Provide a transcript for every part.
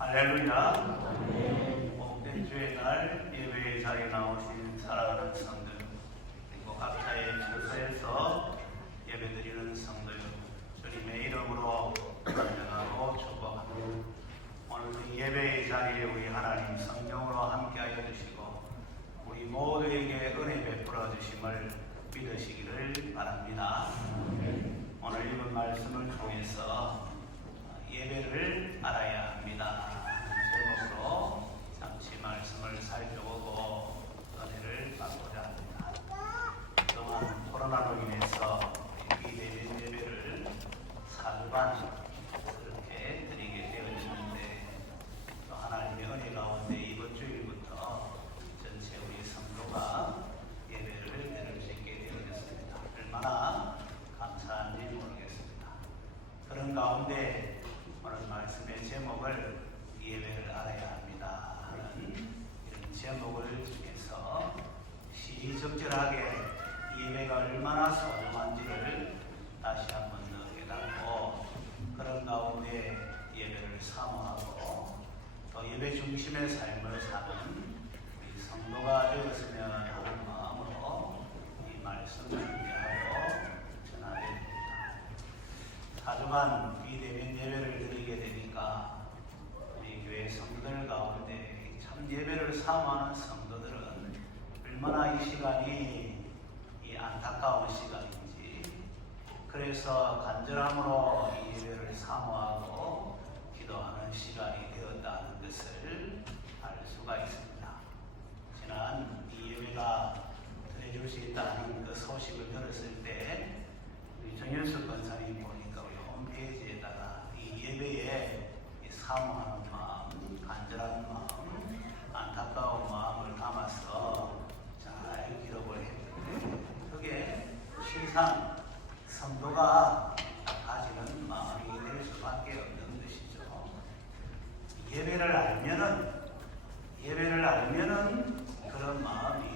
할렐루야. 복된 주의 날 예배의 자리에 나오신 사랑하는 성도, 그리고 각자의 처소에서 예배드리는 성도 주님의 이름으로 환영하고 축복합니다. 오늘 예배의 자리에 우리 하나님 성령으로 함께하여 주시고 우리 모두에게 은혜 베풀어 주심을 믿으시기를 바랍니다. 오늘 읽은 말씀을 통해서 예배를 알아야 합니다. 제목으로 잠시 말씀을 살펴보고 은혜를 받고자 합니다. 그동안 코로나로 인해서 비대면 예배를 4주간 그렇게 드리게 되어있는데 또 하나님의 은혜 가운데 이번 주일부터 전체 우리 성도가 예배를 드릴 수 있게 되어졌습니다. 얼마나 감사한지 모르겠습니다. 그런 가운데 오늘 말씀의 제목을 예배를 알아야 합니다 하는 이런 제목을 통해서 시의적절하게 예배가 얼마나 소중한지를 다시 한번 깨닫고 그런 가운데 예배를 사모하고 또 예배 중심의 삶을 사는 우리 성도가 되었으면 하는 마음으로 이 말씀을 준비하고 전하게 됩니다. 4주간 비대면 예배를 드리게 되니까 우리 교회 성도들 가운데 참 예배를 사모하는 성도들은 얼마나 이 시간이 이 안타까운 시간인지, 그래서 간절함으로 이 예배를 사모하고 기도하는 시간이 되었다는 것을 알 수가 있습니다. 지난 이 예배가 드려줄 수 있다는 그 소식을 들었을 때 우리 정현숙 권사님 보니까 우리 홈페이지에다가 이 예배에 이 사모하는 마음, 간절한 마음, 안타까운 마음을 담아서 잘 기록을 했는데 그게 실상 성도가 가지는 마음이 될 수밖에 없는 것이죠. 예배를 알면은 그런 마음이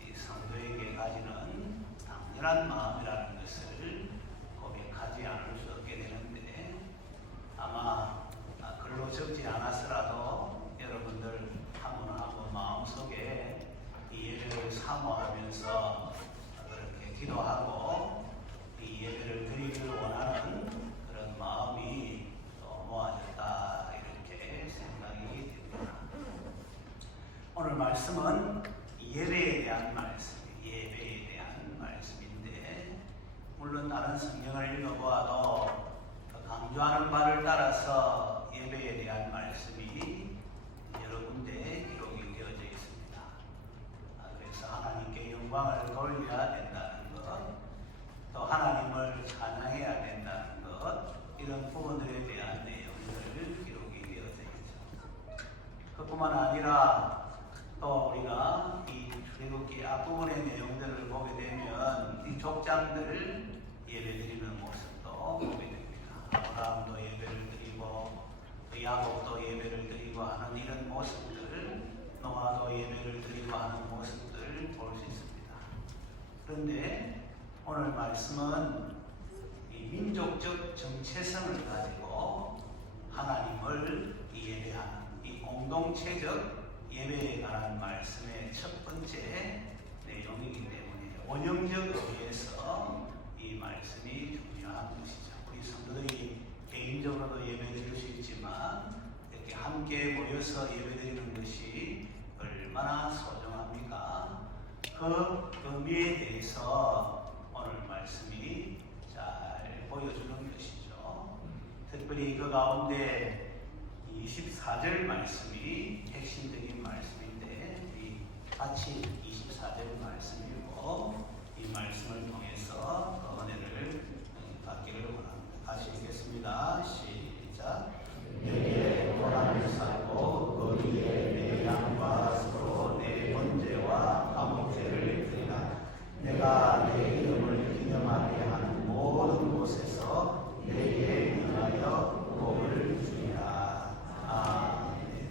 이 성도에게 가지는 당연한 마음이라는 것을 고백하지 않을 수 없게 되는데, 아마 글로 적지 않았으라도 여러분들 한문하고 마음속에 이 예배를 사모하면서 그렇게 기도하고 이 예배를 드리기를 원하는 그런 마음이 또 모아졌다 이렇게 생각이 됩니다. 오늘 말씀은 예배에 대한 말씀인데 물론 다른 성경을 읽어보아도 강조하는 바를 따라서 예배에 대한 말씀이 여러 군데 기록이 되어져 있습니다. 그래서 하나님께 영광을 돌려야 된다는 것, 또 하나님을 찬양해야 된다는 것, 이런 부분들에 대한 내용들 기록이 되어져 있죠. 그뿐만 아니라 또 우리가 이 출애굽기 앞부분의 내용들을 보게 되면 이 족장들을 예배드리는 모습도 보게 됩니다. 아브라함도 예배를 드리고 야곱도 예배를 드리고 하는 이런 모습들, 노아도 예배를 드리고 하는 모습들을 볼 수 있습니다. 그런데 오늘 말씀은 이 민족적 정체성을 가지고 하나님을 예배하는 이 공동체적 예배에 관한 말씀의 첫 번째 내용이기 때문에 원형적 의미에서 이 말씀이 중요한 것이죠. 우리 성도들이 개인적으로도 예배드릴 수 있지만 이렇게 함께 모여서 예배드리는 것이 얼마나 소중합니까? 그 의미에 대해서 오늘 말씀이 잘 보여주는 것이죠. 특별히 그 가운데 24절 말씀이 핵심적인 말씀인데 우리 같이 24절 말씀 읽고 이 말씀을 통해서 그 은혜를 받기를 원합니다. 다시 읽겠습니다. 시작. 내게 고난을 쌓고 그 위에 내 양과 서로 내 번제와 화목제를 드리라. 내가 내 이름을 기념하게 하는 모든 곳에서 내게 인하여 복을 주리라. 아멘.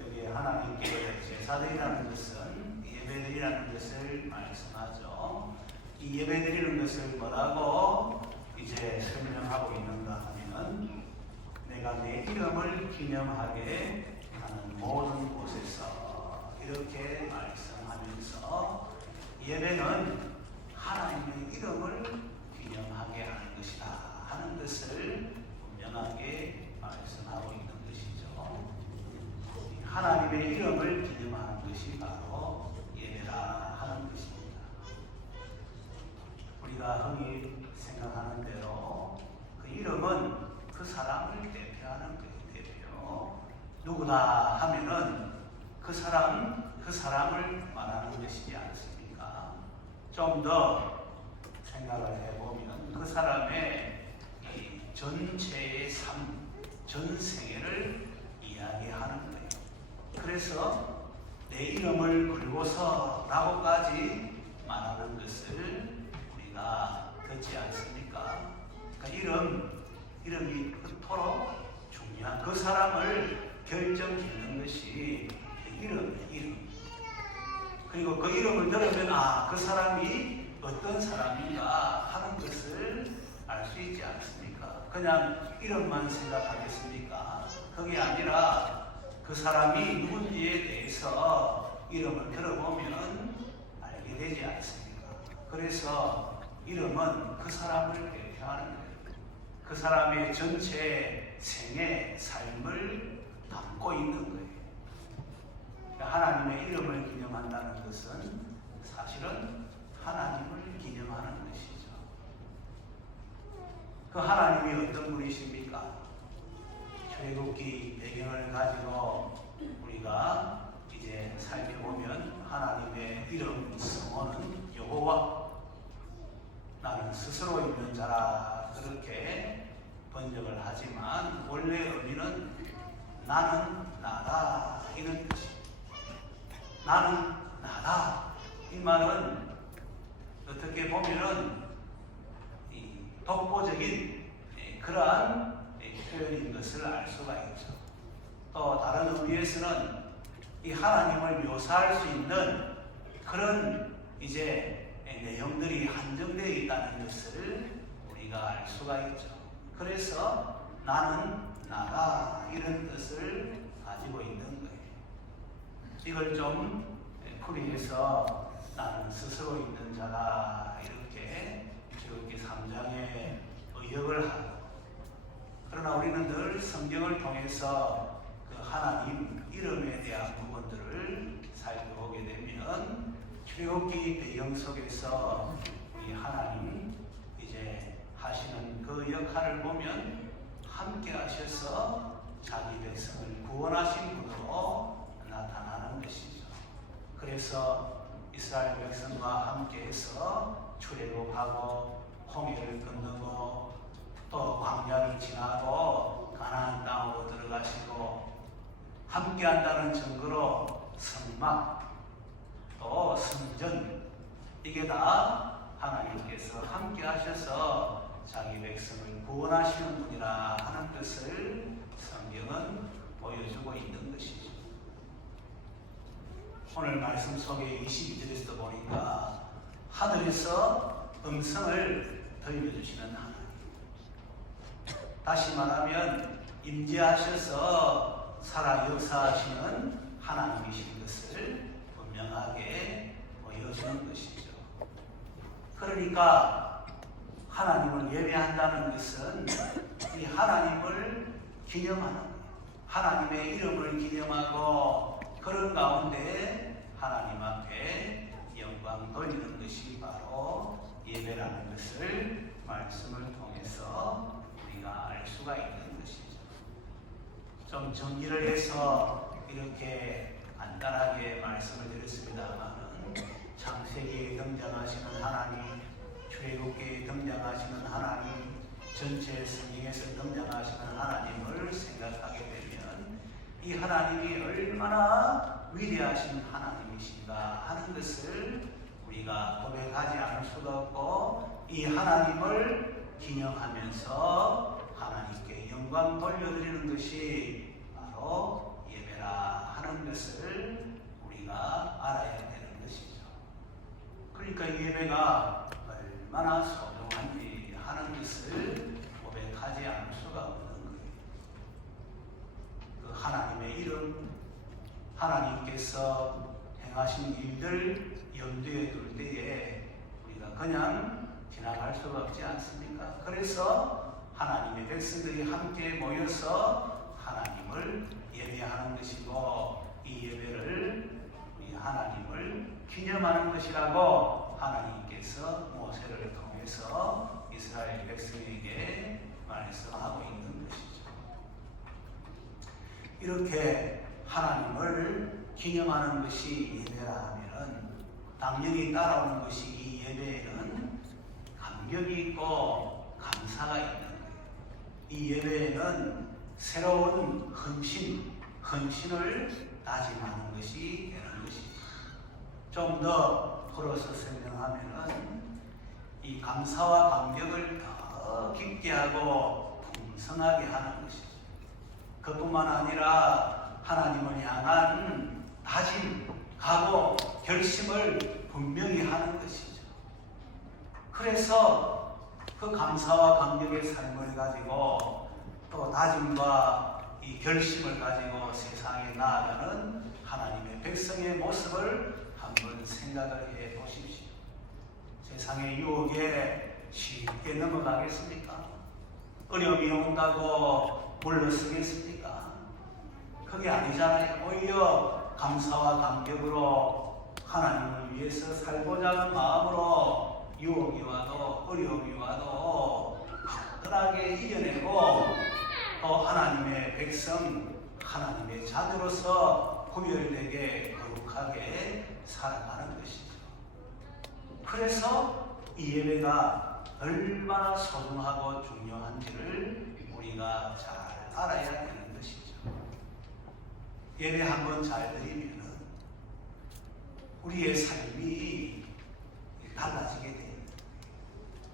여기 하나님께 제사드리라는 것은 예배드리라는 것을 말씀하죠. 이 예배드리는 것을 뭐라고 이제 설명하고 있는가 하면 이름을 기념하게 하는 모든 곳에서 이렇게 말씀하면서 예배는 하나님의 이름을 기념하게 하는 것이다 하는 것을 분명하게 말씀하고 있는 것이죠. 하나님의 이름을 기념하는 것이 바로 예배라 하는 것입니다. 우리가 흔히 생각하는 대로 그 이름은 그 사람을 대표하는 거예요. 대표. 누구다 하면은 그 사람을 말하는 것이지 않습니까? 좀 더 생각을 해보면 그 사람의 이 전체의 삶, 전생애를 이야기하는 거예요. 그래서 내 이름을 걸고서 라고까지 말하는 것을 우리가 듣지 않습니까? 그러니까 이름이 그토록 중요한 그 사람을 결정짓는 것이 이름. 그리고 그 이름을 들으면 그 사람이 어떤 사람인가 하는 것을 알 수 있지 않습니까? 그냥 이름만 생각하겠습니까? 그게 아니라 그 사람이 누군지에 대해서 이름을 들어보면 알게 되지 않습니까? 그래서 이름은 그 사람을 대표하는 거예요. 그 사람의 전체 생애, 삶을 담고 있는 거예요. 하나님의 이름을 기념한다는 것은 사실은 하나님을 기념하는 것이죠. 그 하나님이 어떤 분이십니까? 출애굽기 배경을 가지고 우리가 이제 살펴보면 하나님의 이름 성어는 여호와, 나는 스스로 있는 자라 그렇게 번역을 하지만 원래 의미는 나는 나다 이런 뜻입니다. 나는 나다. 이 말은 어떻게 보면은 독보적인 그러한 표현인 것을 알 수가 있죠. 또 다른 의미에서는 이 하나님을 묘사할 수 있는 그런 이제 내용들이 한정되어 있다는 것을 우리가 알 수가 있죠. 그래서 나는 나다 이런 뜻을 가지고 있는 거예요. 이걸 좀 풀이해서 나는 스스로 있는 자다 이렇게 출애굽기 3장에 의역을 하고, 그러나 우리는 늘 성경을 통해서 그 하나님 이름에 대한 부분들을 살펴보게 되면 출애굽기 배경 속에서 이 하나님 이제 하시는 그 역할을 보면 함께 하셔서 자기 백성을 구원하신 분으로 나타나는 것이죠. 그래서 이스라엘 백성과 함께해서 출애굽하고 홍해를 건너고 또 광야를 지나고 가나안 땅으로 들어가시고 함께한다는 증거로 성막 또 성전 이게 다 하나님께서 함께하셔서 자기 백성을 구원하시는 분이라 하는 것을 성경은 보여주고 있는 것이죠. 오늘 말씀 속에 22절에서도 보니까 하늘에서 음성을 들려주시는 하나님, 다시 말하면 임재하셔서 살아 역사하시는 하나님이신 것을 분명하게 보여주는 것이죠. 그러니까 하나님을 예배한다는 것은 이 하나님을 기념하는 거예요. 하나님의 이름을 기념하고 그런 가운데 하나님 앞에 영광 돌리는 것이 바로 예배라는 것을 말씀을 통해서 우리가 알 수가 있는 것이죠. 좀 정리를 해서 이렇게 간단하게 말씀을 드렸습니다만, 창세기에 등장하시는 하나님, 출애굽기에 등장하시는 하나님, 전체 성경에서 등장하시는 하나님을 생각하게 되면 이 하나님이 얼마나 위대하신 하나님이신가 하는 것을 우리가 고백하지 않을 수가 없고, 이 하나님을 기념하면서 하나님께 영광 돌려드리는 것이 바로 예배라 하는 것을 우리가 알아야 되는 것이죠. 그러니까 이 예배가 얼마나 소중한지 하는 것을 고백하지 않을 수가 없는 거예요. 하나님의 이름, 하나님께서 행하신 일들 염두에 둘 때에 우리가 그냥 지나갈 수가 없지 않습니까? 그래서 하나님의 백성들이 함께 모여서 하나님을 예배하는 것이고, 이 예배를 우리 하나님을 기념하는 것이라고 하나님께서 모세를 통해서 이스라엘 백성에게 말씀하고 있는 것이죠. 이렇게 하나님을 기념하는 것이 예배라 하면은 당연히 따라오는 것이 이 예배에는 감격이 있고 감사가 있는 거예요. 이 예배에는 새로운 헌신을 다짐하는 것이 되는 것이죠. 좀 더 풀어서 설명하면은 이 감사와 감격을 더 깊게 하고 풍성하게 하는 것이죠. 그뿐만 아니라 하나님을 향한 다짐, 각오, 결심을 분명히 하는 것이죠. 그래서 그 감사와 감격의 삶을 가지고 또 다짐과 이 결심을 가지고 세상에 나아가는 하나님의 백성의 모습을 한번 생각을 해 보십시오. 세상의 유혹에 쉽게 넘어가겠습니까? 어려움이 온다고 물러서겠습니까? 그게 아니잖아요. 오히려 감사와 감격으로 하나님을 위해서 살고자 하는 마음으로 유혹이 와도 어려움이 와도 확실하게 이겨내고 또 하나님의 백성, 하나님의 자녀로서 구별되게 거룩하게 살아가는 것이죠. 그래서 이 예배가 얼마나 소중하고 중요한지를 우리가 잘 알아야 되는 것이죠. 예배 한번 잘 드리면 우리의 삶이 달라지게 됩니다.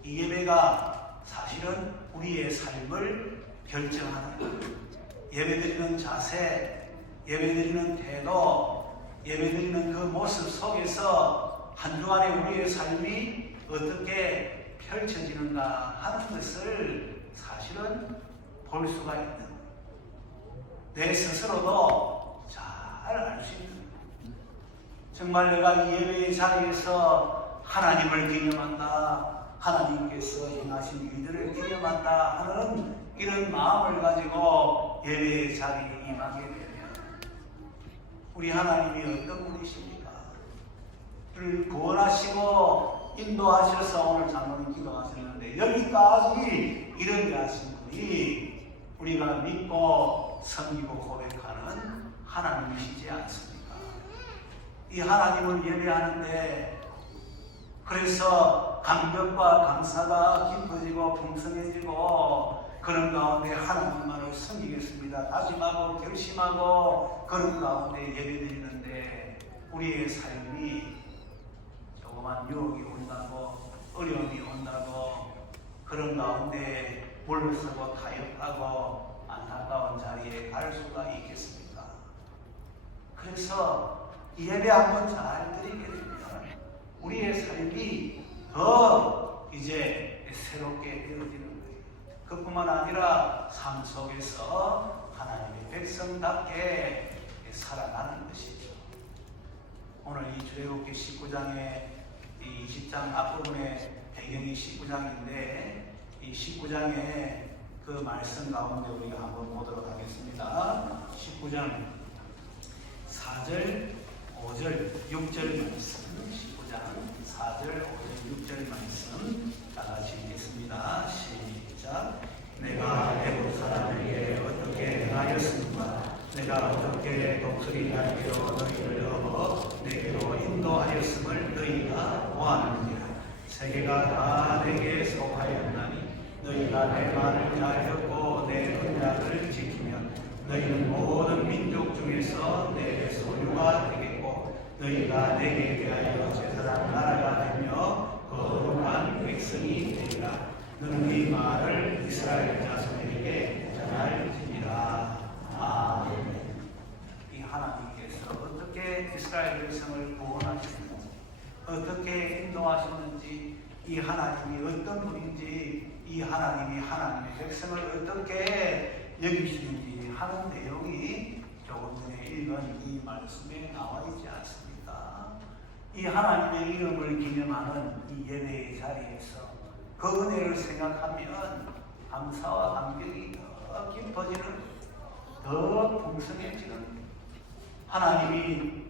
이 예배가 사실은 우리의 삶을 결정하는 거예요. 예배드리는 자세, 예배드리는 태도, 예배드리는 그 모습 속에서 한 주간의 우리의 삶이 어떻게 펼쳐지는가 하는 것을 사실은 볼 수가 있는 거예요. 내 스스로도 잘 알 수 있는 거예요. 정말 내가 이 예배의 자리에서 하나님을 기념한다, 하나님께서 행하신 일들을 기념한다 하는 이런 마음을 가지고 예배의 자리에 임하게 되면 우리 하나님이 어떤 분이십니까? 우리를 구원하시고 인도하셔서 오늘 장로님 기도하셨는데 여기까지 이르게 하신 분이 우리가 믿고 섬기고 고백하는 하나님이시지 않습니까? 이 하나님을 예배하는데 그래서 감격과 감사가 깊어지고 풍성해지고 그런 가운데 하나님만을 섬기겠습니다 다짐하고 결심하고 그런 가운데 예배드리는데 우리의 삶이 조그만 유혹이 온다고 어려움이 온다고 그런 가운데 물러서고 타협하고 안타까운 자리에 갈 수가 있겠습니까? 그래서 예배 한번 잘 드리게 되면 우리의 삶이 더 이제 새롭게 되어지는 거예요. 그뿐만 아니라 삶 속에서 하나님의 백성답게 살아가는 것이죠. 오늘 이 출애굽기 19장의 이 20장 앞부분의 배경이 19장인데 이 19장의 그 말씀 가운데 우리가 한번 보도록 하겠습니다. 19장 4절, 5절, 6절 말씀 19장 4절, 5절, 6절 말씀 다 같이 읽겠습니다. 시작. 내가 애굽 사람에게 어떻게 행하였습니까? 내가 어떻게 독수리 날개로 너희를 업어 내게로 인도하였음을 너희가 보았느니라. 세계가 다 내게 속하였나니 너희가 내 말을 잘 듣고 내 언약을 지키면 너희는 모든 민족 중에서 내 소유가 되겠고 너희가 내게 대하여 제사장 나라가 되며 거룩한 백성이 되리라. 너는 이 말을 이스라엘 자손에게 전할지니라. 아멘. 이 하나님께서 어떻게 이스라엘 백성을 구원하셨는지 어떻게 인도하셨는지 이 하나님이 어떤 분인지 이 하나님이 하나님의 백성을 어떻게 여기시는지 하는 내용이 조금 전에 읽은 이 말씀에 나와 있지 않습니까? 이 하나님의 이름을 기념하는 이 예배의 자리에서 그 은혜를 생각하면 감사와 감격이 더 깊어지는, 더 풍성해지는, 하나님이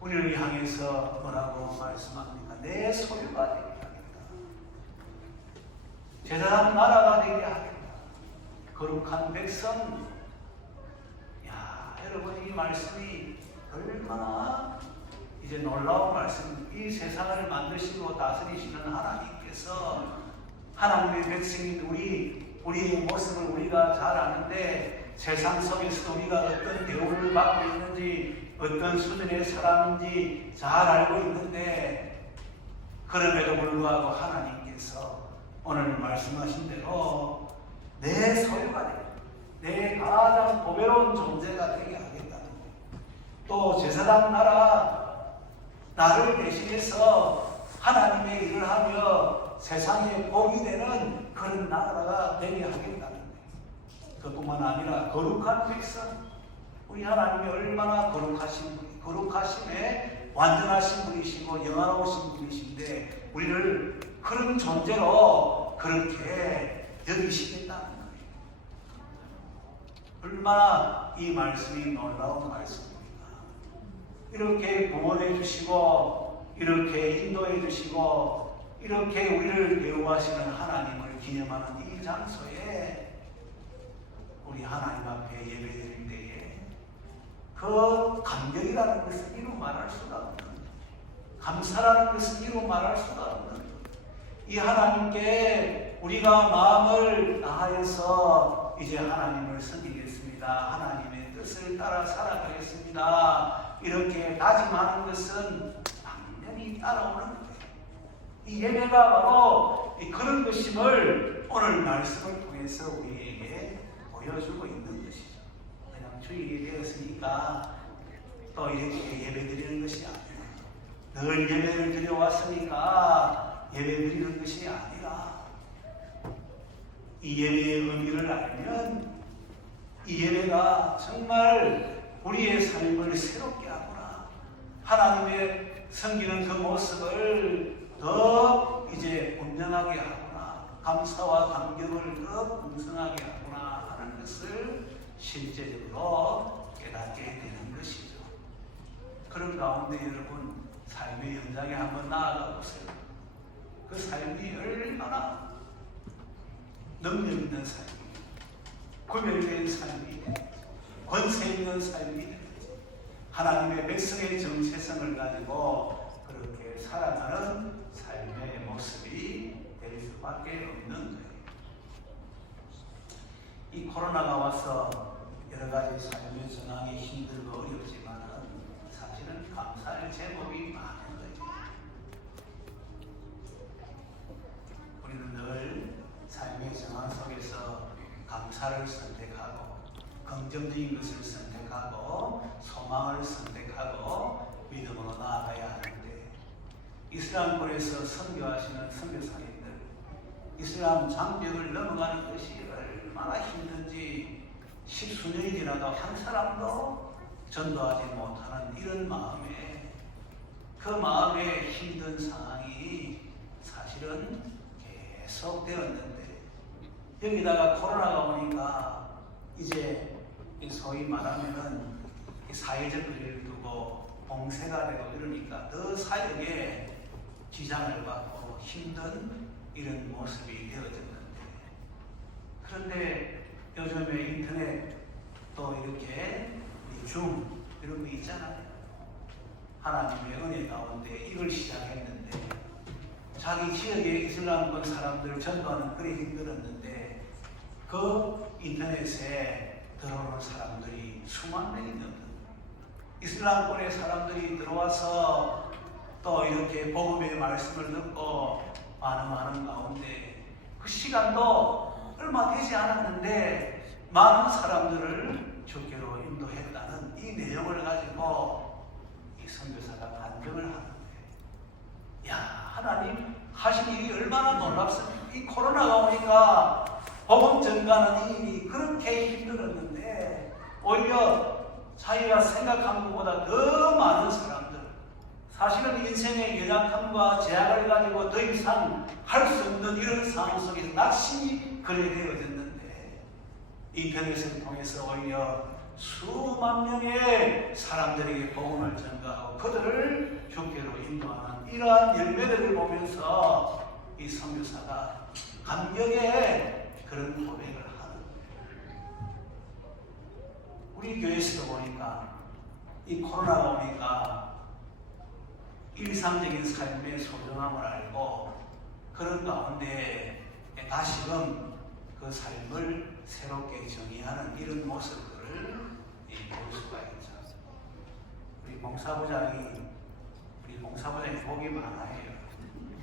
우리를 향해서 뭐라고 말씀합니까? 내 소유가 되게 하겠다. 제사장 나라가 되게 하겠다. 거룩한 백성. 야, 여러분, 이 말씀이 얼마나 이제 놀라운 말씀. 이 세상을 만드시고 다스리시는 하나님께서 하나님의 백성인 우리의 모습을 우리가 잘 아는데, 세상 속에서 우리가 어떤 대우를 받고 있는지, 어떤 수준의 사람인지 잘 알고 있는데, 그럼에도 불구하고 하나님께서 오늘 말씀하신 대로 내 소유가 되게, 내 가장 고배로운 존재가 되게 하겠다는 거예요. 또 제사장 나를 대신해서 하나님의 일을 하며 세상에 복이 되는 그런 나라가 되게 하겠다는 거예요. 그뿐만 아니라 거룩한 백성, 우리 하나님이 얼마나 거룩하신 분, 거룩하심에 완전하신 분이시고 영화로우신 분이신데 우리를 그런 존재로 그렇게 여기시겠다는 거예요. 얼마나 이 말씀이 놀라운 말씀입니다. 이렇게 구원해 주시고, 이렇게 인도해 주시고, 이렇게 우리를 대우하시는 하나님을 기념하는 이 장소에 우리 하나님 앞에 예배드릴 때에 그 감격이라는 것은 이루 말할 수가 없는, 감사라는 것은 이루 말할 수가 없는, 이 하나님께 우리가 마음을 다하여서 이제 하나님을 섬기겠습니다, 하나님의 뜻을 따라 살아가겠습니다, 이렇게 다짐하는 것은 당연히 따라오는 거예요. 이 예배가 바로 그런 것임을 오늘 말씀을 통해서 우리에게 보여주고 있는 것이죠. 그냥 주일이 되었으니까 또 이렇게 예배 드리는 것이 아니라, 늘 예배를 드려왔으니까 예배 드리는 것이 아니라, 이 예배의 의미를 알면 이 예배가 정말 우리의 삶을 새롭게 하구나, 하나님의 섬기는 그 모습을 더 이제 분명하게 하구나, 감사와 감격을 더 풍성하게 하구나 하는 것을 실제적으로 깨닫게 되는 것이죠. 그런 가운데 여러분, 삶의 현장에 한번 나아가 보세요. 그 삶이 얼마나 능력 있는 삶이에요. 구별된 삶이, 권세 있는 삶이, 하나님의 백성의 정체성을 가지고 그렇게 살아가는 삶의 모습이 될 수밖에 없는 거예요. 이 코로나가 와서 여러 가지 삶의 전환이 힘들고 어렵지만 사실은 감사할 제목이 많은 거예요. 우리는 늘 삶의 전환 속에서 감사를 선택하고, 긍정적인 것을 선택하고, 소망을 선택하고 믿음으로 나아가야 하는데, 이슬람권에서 선교하시는 선교사님들, 이슬람 장벽을 넘어가는 것이 얼마나 힘든지 십수년이 지나도 한 사람도 전도하지 못하는 이런 마음에, 그 마음의 힘든 상황이 사실은 계속 되었는데, 여기다가 코로나가 오니까 이제 소위 말하면은 사회적 거리를 두고 봉쇄가 되고 이러니까 더 사역에 지장을 받고 힘든 이런 모습이 되어졌는데, 그런데 요즘에 인터넷 또 이렇게 줌 이런 거 있잖아요. 하나님의 은혜 가운데 이걸 시작했는데, 자기 지역의 이슬람권 사람들을 전도하는 그리 힘들었는데 그 인터넷에 들어오는 사람들이 수만 명이 넘는, 이슬람권의 사람들이 들어와서 또 이렇게 복음의 말씀을 듣고 반응하는 가운데 그 시간도 얼마 되지 않았는데 많은 사람들을 주께로 인도했다는 이 내용을 가지고 이 선교사가 간증을 하는 거예요. 야, 하나님 하신 일이 얼마나 놀랍습니까? 이 코로나가 오니까 복음 전가하는 일이 그렇게 힘들었는데 오히려 자기가 생각한 것보다 더 많은 사람들, 사실은 인생의 연약함과 제약을 가지고 더 이상 할 수 없는 이런 상황 속에서 낙심이 그래 되어졌는데, 이 변호사를 통해서 오히려 수만 명의 사람들에게 복음을 전가하고 그들을 주께로 인도하는 이러한 열매들을 보면서 이 선교사가 감격의 그런 고백을 하는 거예요. 우리 교회에서도 보니까 이 코로나가 오니까 일상적인 삶의 소중함을 알고 그런 가운데 다시금 그 삶을 새롭게 정의하는 이런 모습들을 볼 수가 있죠. 우리 봉사부장이 복이 많아요.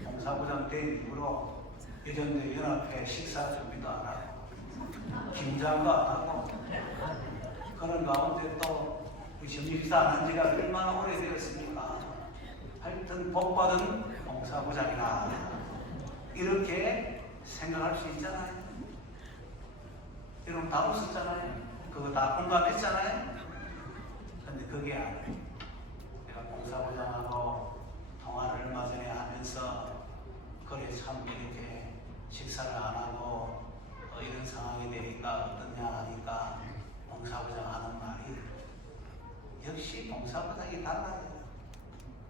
봉사부장 된 이후로 예전대 연합회 식사 준비도 안 하고 김장도 안 하고 그런 가운데 또 점심식사 안 한 지가 얼마나 오래되었습니까? 하여튼 복받은 봉사부장이라 이렇게 생각할 수 있잖아요. 여러분 다 웃었잖아요. 그거 다 공감했잖아요. 근데 그게 아니에요. 내가 봉사부장하고 통화를 얼마 전에 하면서 그래 참 이렇게 식사를 안 하고 이런 상황이 되니까 어떠냐 하니까 봉사부장 하는 말이 역시 봉사부장이 달라요.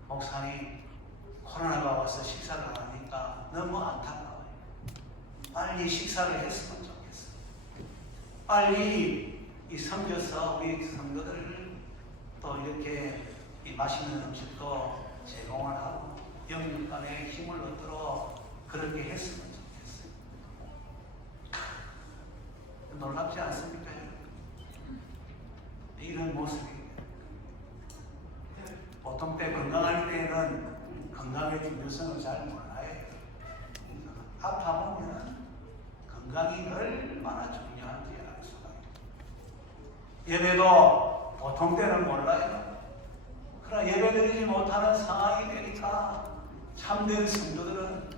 목사님 코로나가 와서 식사를 안 하니까 너무 안타까워요. 빨리 식사를 했으면 좋겠어요. 빨리 이 섬겨서 우리 성도들을 또 이렇게 이 맛있는 음식도 제공을 하고 영육간에 힘을 얻도록 그렇게 했으면 좋겠어요. 놀랍지 않습니까? 이런 모습이 보통 때 건강할 때는 건강의 중요성을 잘 몰라요. 아파보면 건강이 얼마나 중요한지 알 수가 있어요. 예배도 보통 때는 몰라요. 그러나 예배드리지 못하는 상황이 되니까 참된 성도들은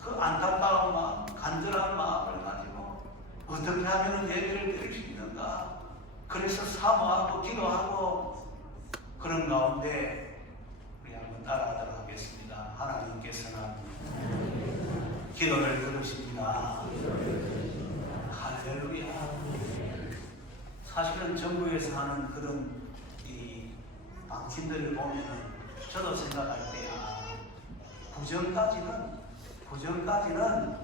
그 안타까운 마음, 간절한 마음을 가지고 어떻게 하면 예배를 드릴 수 있는가, 그래서 사모하고 기도하고 그런 가운데 우리 한번 따라하도록 하겠습니다. 하나님께서는 기도를 들으십니다. 할렐루야. 사실은 정부에서 하는 그런 이 방침들을 보면은 저도 생각할 때야 부정까지는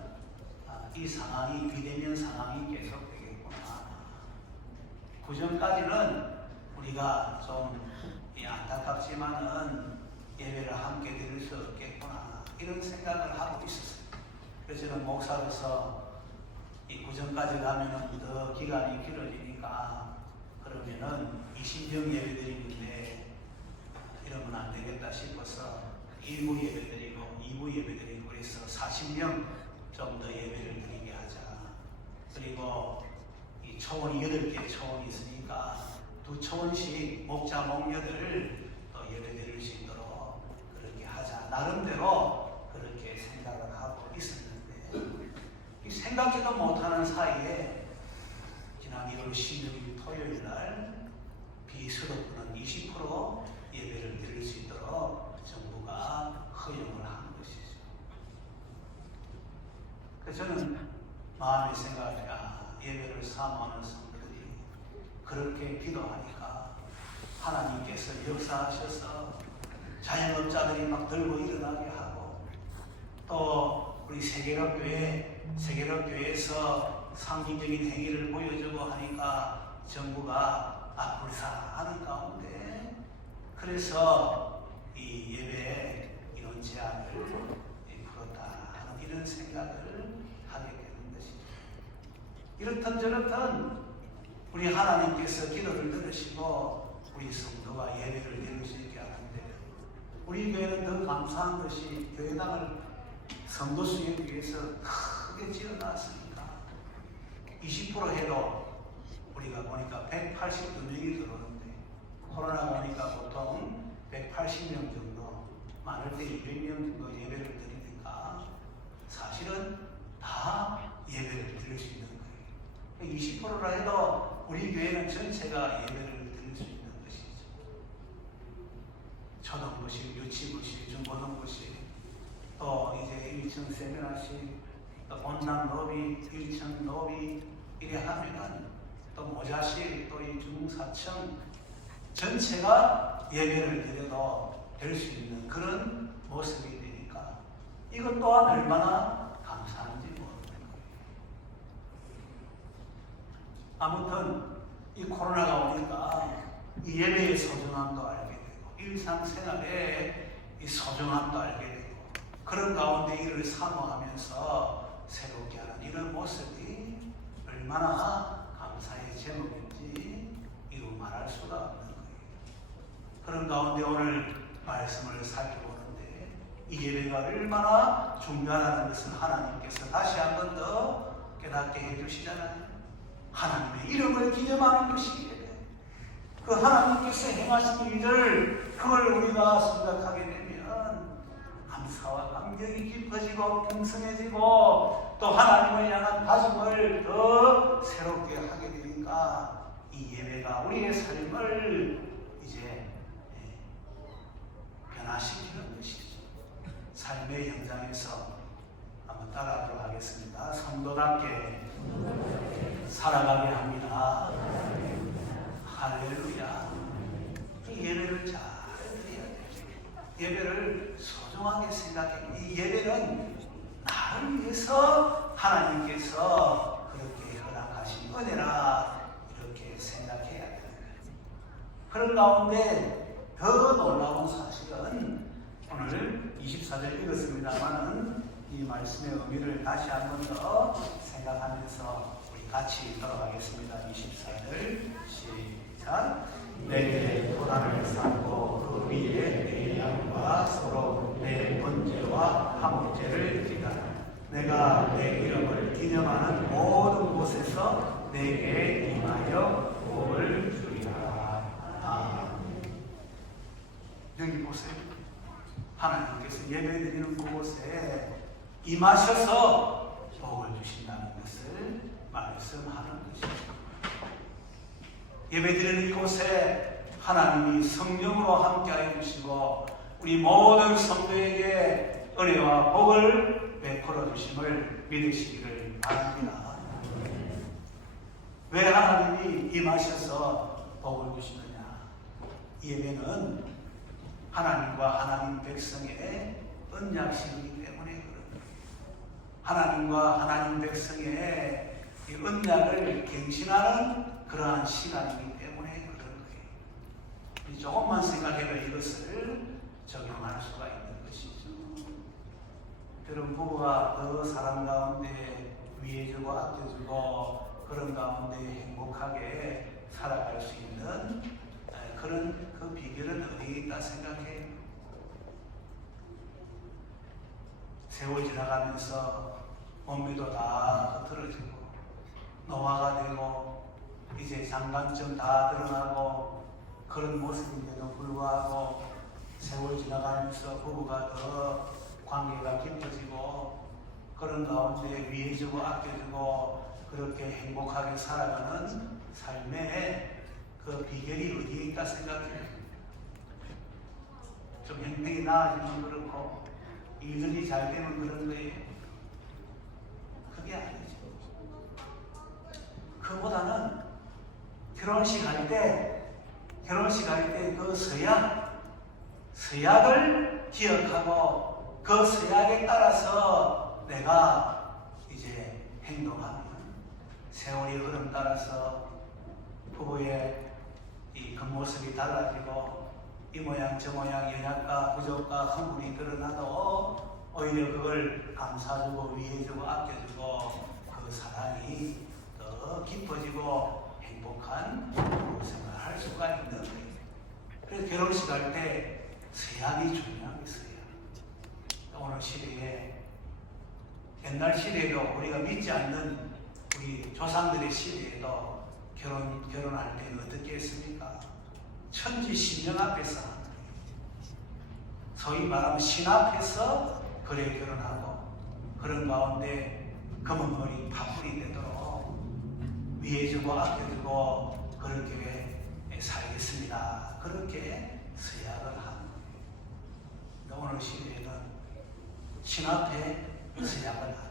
이 상황이 비대면 상황이 계속되겠구나. 부정까지는 우리가 좀 안타깝지만은 예배를 함께 드릴 수 없겠구나 이런 생각을 하고 있었어요. 그래서 저는 목사로서 이 구정까지 가면은 더 기간이 길어지니까 그러면은 20명 예배 드리는데 이러면 안 되겠다 싶어서 1부 예배 드리고 2부 예배 드리고 그래서 40명 좀 더 예배를 드리게 하자. 그리고 이 초원이 8개 초원이 있으니까 2초원씩 목자 목녀들을 또 예배 드릴 수 있도록 그렇게 하자. 나름대로 그렇게 생각을 하고 있었는데 이 생각지도 못하는 사이에 지난 1월 16일 토요일 날 비수도권은 20% 예배를 드릴 수 있도록 정부가 허용을 한 것이죠. 그래서 저는 마음의 생각에 예배를 사모하는 성도들이 그렇게 기도하니까 하나님께서 역사하셔서 자영업자들이 막 들고 일어나게 하고 또 우리 세계력교회에서 상징적인 행위를 보여주고 하니까 정부가 불사하는 가운데 그래서 이 예배에 이런 제한을 풀었다 하는 이런 생각을 하게 되는 것이죠. 이렇든 저렇든 우리 하나님께서 기도를 들으시고 우리 성도가 예배를 드릴 수 있게 하는데 우리 교회는 더 감사한 것이 교회당을 성도 수에 비해서 크게 지어놨으니까 20% 해도 우리가 보니까 182명이 들어오는데 코로나가 오니까 보통 180명 정도 많을 때 200명 정도 예배를 드리니까 사실은 다 예배를 드릴 수 있는 거예요. 20%라 해도 우리 교회는 전체가 예배를 드릴 수 있는 것이죠. 초등부식, 유치부식, 중고등부식, 또 이제 1층 세미나식, 또 온난 로비, 1층 로비 이래 하면은 또 모자식, 또 이 중사층 전체가 예배를 드려도 될 수 있는 그런 모습이 되니까 이것 또한 얼마나 감사한지 모르는 거예요. 아무튼 이 코로나가 오니까 이 예배의 소중함도 알게 되고 일상생활의 이 소중함도 알게 되고 그런 가운데 이를 사모하면서 새롭게 하는 이런 모습이 얼마나 감사의 제목인지 이루 말할 수가 없는 거예요. 그런 가운데 오늘 말씀을 살펴보는데 이 예배가 얼마나 중요하다는 것을 하나님께서 다시 한 번 더 깨닫게 해주시잖아요. 하나님의 이름을 기념하는 것이 예배. 그 하나님께서 행하신 일들 그걸 우리가 생각하게 되면 감사와 감격이 깊어지고 풍성해지고 또 하나님을 향한 다짐을 더 새롭게 하게 되니까 이 예배가 우리의 삶을 이제 변화시키는 것이죠. 삶의 현장에서 한번 따라하도록 하겠습니다. 성도답게 살아가게 합니다. 할렐루야. 이 예배를 잘 드려야 돼요. 예배를 소중하게 생각해. 이 예배는 나를 위해서 하나님께서 그렇게 허락하신 은혜라 이렇게 생각해야 돼요. 그런 가운데 더 놀라운 사실은 오늘 24절 읽었습니다만은 이 말씀의 의미를 다시 한 번 더 생각하면서 우리 같이 돌아가겠습니다. 24절 시작. 내게 도단을 쌓고 그 위에 내 양과 서로 내 번제와 화목제를 지라. 내가 내 이름을 기념하는 모든 곳에서 내게 임하여 복을 주리라. 여기 보세요. 하나님께서 예배드리는 그곳에 임하셔서 복을 주신다는 것을 말씀하는 것이죠. 예배드리는 이곳에 하나님이 성령으로 함께하여 주시고 우리 모든 성도에게 은혜와 복을 베풀어 주심을 믿으시기를 바랍니다. 왜 하나님이 임하셔서 복을 주시느냐? 예배는 하나님과 하나님 백성의 언약식이기 때문에 그렇습니다. 하나님과 하나님 백성의 이 언약을 갱신하는 그러한 시간이기 때문에 그런 거예요. 조금만 생각해도 이것을 적용할 수가 있는 것이죠. 그런 부부가 그 사람 가운데 위해주고 아껴주고 그런 가운데 행복하게 살아갈 수 있는 그런 그 비결은 어디에 있다 생각해요. 세월 지나가면서 몸매도 다 흐트러지고 노화가 되고 이제 장단점 다 드러나고 그런 모습인데도 불구하고 세월 지나가면서 부부가 더 관계가 깊어지고 그런 가운데 위해주고 아껴주고 그렇게 행복하게 살아가는 삶의 그 비결이 어디에 있다 생각해요. 좀 형편이 나아지면 그렇고 일들이 잘 되면 그런 거예요. 그게 아니죠. 그보다는 결혼식 할 때 그 서약을 기억하고 그 서약에 따라서 내가 이제 행동하면 세월이 흐름 따라서 부부의 이 겉모습이 달라지고 이 모양 저 모양 연약과 부족과 허물이 드러나도 오히려 그걸 감싸주고 위해주고 아껴주고 그 사랑이 더 깊어지고 행복한 생활을 할 수가 있는 거예요. 그래서 결혼식 할 때 서약이 중요한 게 서약. 오늘 시대에 옛날 시대에도 우리가 믿지 않는 우리 조상들의 시대에도 결혼할 때는 어떻게 했습니까? 천지 신령 앞에서 소위 말하면 신 앞에서 그래 결혼하고 그런 가운데 검은 머리 파뿌리 되도록 위해주고 아껴주고 그렇게 살겠습니다. 그렇게 서약을 한 거예요. 오늘 시대에는 신 앞에 서약을 하네.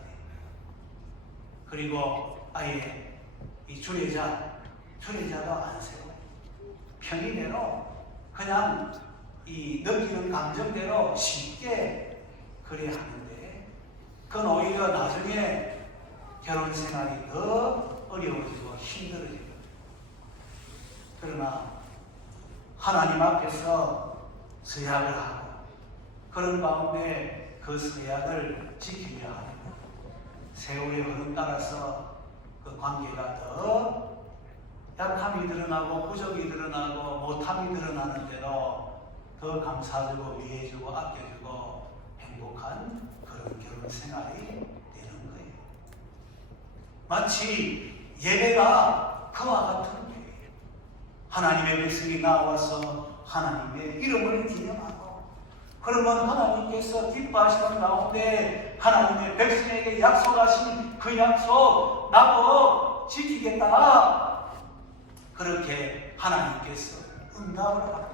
그리고 아예 이 주례자도 안 세워. 편의대로 그냥 이 느끼는 감정대로 쉽게 그래야 하는데 그건 오히려 나중에 결혼 생활이 더 어려워지고 힘들어지고. 그러나 하나님 앞에서 서약을 하고 그런 가운데 그 서약을 지키려 하는 세월의 흐름 따라서 그 관계가 더 약함이 드러나고 부족이 드러나고 못함이 드러나는데도 더 감사주고 위해주고 아껴주고 행복한 그런 결혼 생활이 되는 거예요. 마치 예배가 그와 같은 거예요. 하나님의 백성이 나와서 하나님의 이름을 기념하고 그러면 하나님께서 기뻐하시는 가운데 하나님의 백성에게 약속하신 그 약속 나도 지키겠다. 그렇게 하나님께서 응답을 하고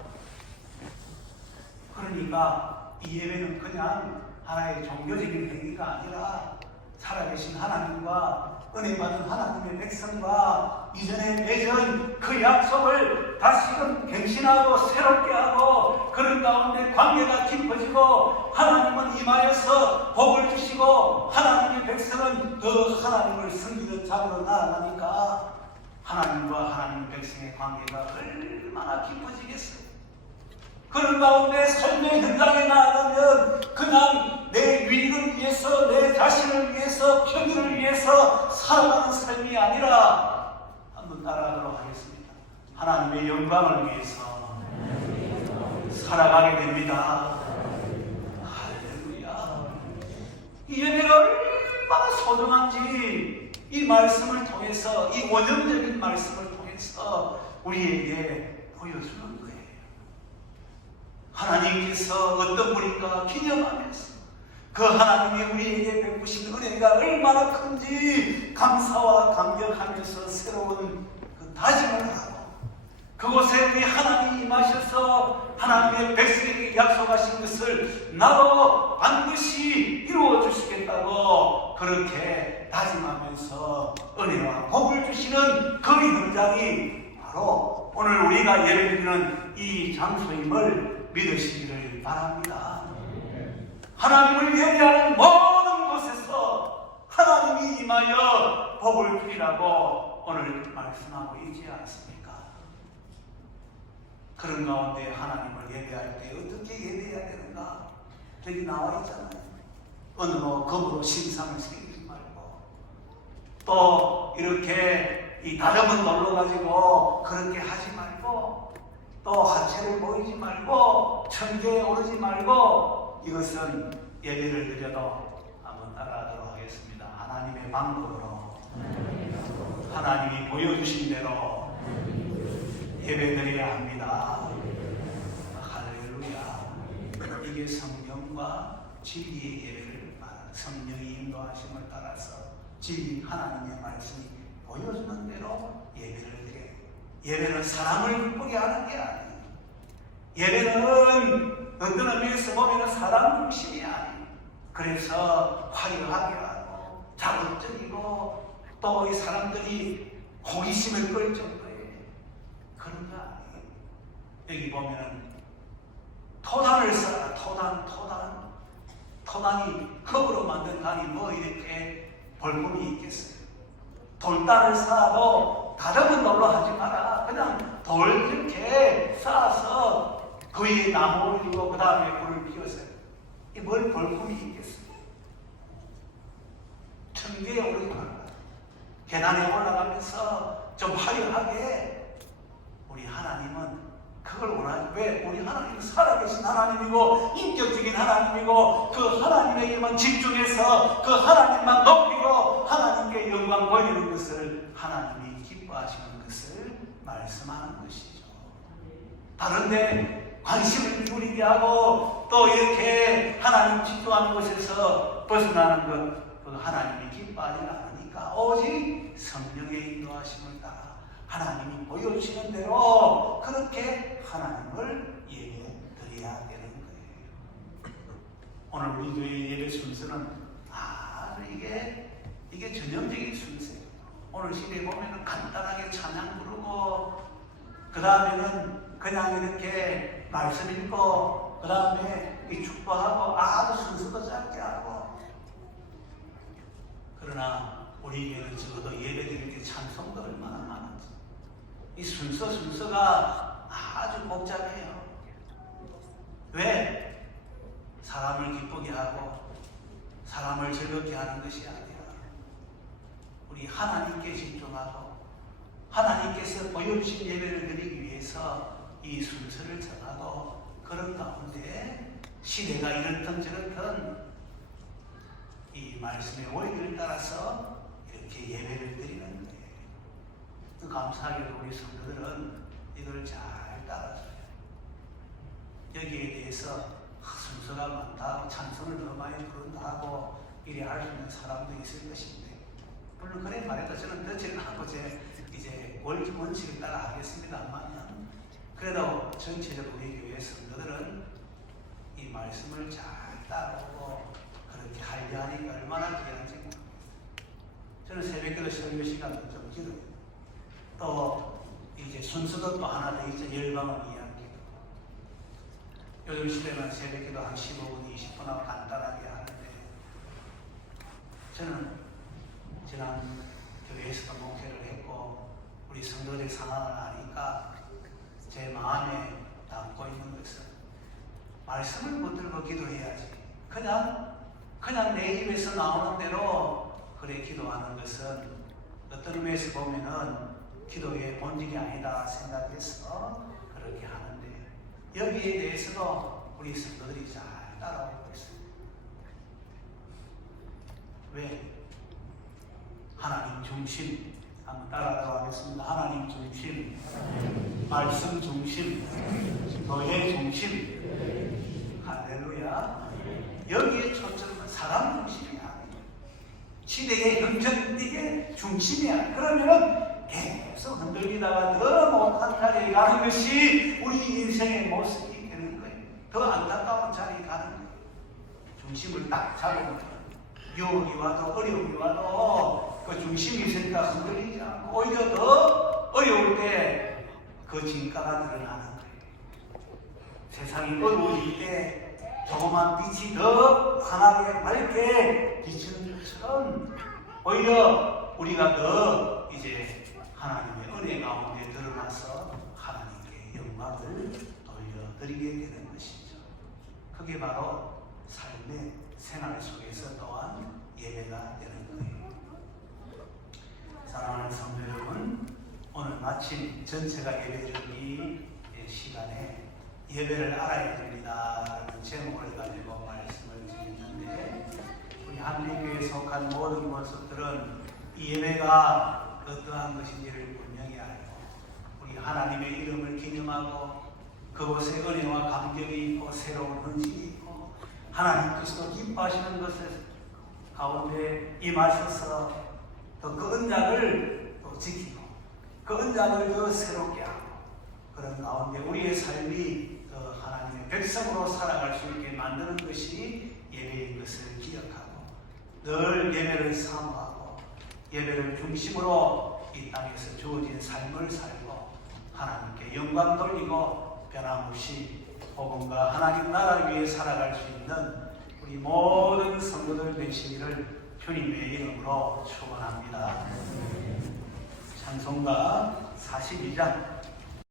그러니까 이 예배는 그냥 하나의 종교적인 행위가 아니라 살아계신 하나님과 은혜 받은 하나님의 백성과 이전에 맺은 그 약속을 다시금 갱신하고 새롭게 하고 그런 가운데 관계가 깊어지고 하나님은 임하여서 복을 주시고 하나님의 백성은 더 하나님을 섬기는 자로 나아가니까 하나님과 하나님 백성의 관계가 얼마나 깊어지겠어요. 그런 가운데 삶의 현장에 나아가면 그냥 내 위익을 위해서 내 자신을 위해서 편의를 위해서 살아가는 삶이 아니라 한번 따라하도록 하겠습니다. 하나님의 영광을 위해서 살아가게 됩니다. 할렐루야. 이 예배가 얼마나 소중한지 이 말씀을 통해서 이 원형적인 말씀을 통해서 우리에게 보여주는 거예요. 하나님께서 어떤 분인가 기념하면서 그 하나님이 우리에게 베푸신 은혜가 얼마나 큰지 감사와 감격하면서 새로운 그 다짐을 하고 그곳에 우리 하나님이 임하셔서 하나님의 백성에게 약속하신 것을 나도 반드시 이루어 주시겠다고 그렇게 다짐하면서 은혜와 복을 주시는 그 현장이 바로 오늘 우리가 예배드리는 이 장소임을 믿으시기를 바랍니다. 하나님을 예배하는 모든 곳에서 하나님이 임하여 복을 주리라고 오늘 말씀하고 있지 않습니까? 그런 가운데 하나님을 예배할 때 어떻게 예배해야 되는가? 여기 나와 있잖아요. 은으로 금으로 신상을 새기지 말고 또 이렇게 이 다름은 놀러가지고 그렇게 하지 말고 또 하체를 보이지 말고 천계에 오르지 말고 이것은 예배를 드려도 한번 따라하도록 하겠습니다. 하나님의 방법으로 하나님이 보여주신 대로 예배드려야 합니다. 할렐루야. 이게 성령과 진리의 예배를 말하는 성령의 인도하심을 따라서 진리 하나님의 말씀이 보여주는 대로 예배를 드려요. 예배는 사람을 기쁘게 하는 게 아니에요. 예배는 어떤 의미에서 보면 사람 중심이 아니에요. 그래서 화려하게 하고 자극적이고 또 이 사람들이 호기심을 끌 정도의 그런 거 아니에요. 여기 보면은 토단을 쌓아 토단이 흙으로 만든 단이 뭐 이렇게 볼품이 있겠어요. 돌단을 쌓아도 다름은 놀러 하지 마라. 그냥 돌 이렇게 쌓아서 그 위에 나무 올리고 그 다음에 불을 피웠어요. 이 뭘 볼품이 있겠어요? 천계에 오르지 말라. 계단에 올라가면서 좀 화려하게 우리 하나님은 그걸 원하지. 왜? 우리 하나님은 살아계신 하나님이고 인격적인 하나님이고 그 하나님에게만 집중해서 그 하나님만 높이고 하나님께 영광 돌리는 것을 하나님이 기뻐하시는 것을 말씀하는 것이죠. 다른데 관심을 기울이게 하고 또 이렇게 하나님 집중하는 것에서 벗어나는 것, 그 하나님이 기뻐하지 않으니까 합니까? 오직 성령의 인도하심을 따라 하나님이 보여주시는 대로 그렇게 하나님을 예배 드려야 되는 거예요. 오늘 우리 교회 예배 순서는 아주 이게 전형적인 순서예요. 오늘 시대에 보면 간단하게 찬양 부르고 그 다음에는 그냥 이렇게 말씀 읽고 그 다음에 축복하고 아주 순서도 짧게 하고, 그러나 우리 교회는 적어도 예배드릴 때 찬송도 얼마나 많은지 이 순서가 아주 복잡해요. 왜? 사람을 기쁘게 하고 사람을 즐겁게 하는 것이 아니라 우리 하나님께 집중하고 하나님께서 보여주신 예배를 드리기 위해서 이 순서를 정하고 그런 가운데 시대가 이렇든 저렇든 이 말씀의 원리를 따라서 이렇게 예배를 드리는 거예요. 감사하게도 우리 성도들은 이걸 잘 따라줘요. 여기에 대해서 순서가 많다고 찬송을 더 많이 부른다 하고 이래 할 수 있는 사람도 있을 것인데, 물론 그래 말해도 저는 덧칠을 하고 이제 원칙을 따라 하겠습니다만, 그래도 전체적으로 우리 교회 성도들은 이 말씀을 잘 따르고 그렇게 하려니까 얼마나 귀한지 모르겠어요. 저는 새벽기도 설교 시간도 좀 길어요. 또 이제 순서도 또 하나 더 있죠. 열방을 위한 기도. 요즘 시대는 새벽기도 한 15분, 20분하고 간단하게 하는데, 저는 지난 교회에서도 목회를 했고 우리 성도들의 상황을 아니까 제 마음에 담고 있는 것은 말씀을 붙들고 기도해야지. 그냥 내 입에서 나오는 대로 그래 기도하는 것은 어떤 의미에서 보면은 기도의 본질이 아니다 생각해서 그렇게 하는데, 여기에 대해서도 우리 성도들이 잘 따라오고 있습니다. 왜? 하나님 중심, 한번 따라가도록 하겠습니다. 하나님 중심, 말씀 중심, 교회 중심. 할렐루야. 여기에 초점은 사람 중심이 아니에요. 시대의 형편, 이게 중심이야. 그러면은 계속 흔들리다가 더 못한 자리에 가는 것이 우리 인생의 모습이 되는 거예요. 더 안타까운 자리에 가는 거예요. 중심을 딱 잡으면 유혹이 와도 어려움이 와도 그 중심이 있으니까 흔들리지 않고 오히려 더 어려울 때 그 진가가 드러나는 거예요. 세상이 어두워질 때 조그만 빛이 더 환하게 밝게 비치는 것처럼 오히려 우리가 더 이제 하나님의 은혜 가운데 드러나서 하나님께 영광을 돌려드리게 되는 것이죠. 그게 바로 삶의 생활 속에서 또한 예배가 되는 거예요. 사랑하는 성도 여러분, 오늘 마침 전체가 예배드리기 시간에 예배를 알아야 됩니다라는 제목을 가지고 말씀을 드리는데, 우리 한림교회에 속한 모든 모습들은 이 예배가 어떠한 것인지를 분명히 알고 우리 하나님의 이름을 기념하고 그곳에 은혜와 감격이 있고 새로운 헌신이 있고 하나님께서도 기뻐하시는 것을 가운데 임하셔서 또 그 언약을 또 지키고 그 언약을 더 새롭게 하고 그런 가운데 우리의 삶이 더 하나님의 백성으로 살아갈 수 있게 만드는 것이 예배인 것을 기억하고 늘 예배를 사모하고 예배를 중심으로 이 땅에서 주어진 삶을 살고 하나님께 영광 돌리고 변함없이 복음과 하나님 나라를 위해 살아갈 수 있는 우리 모든 성도들 되시기를 주님의 이름으로 축원합니다. 찬송가 42장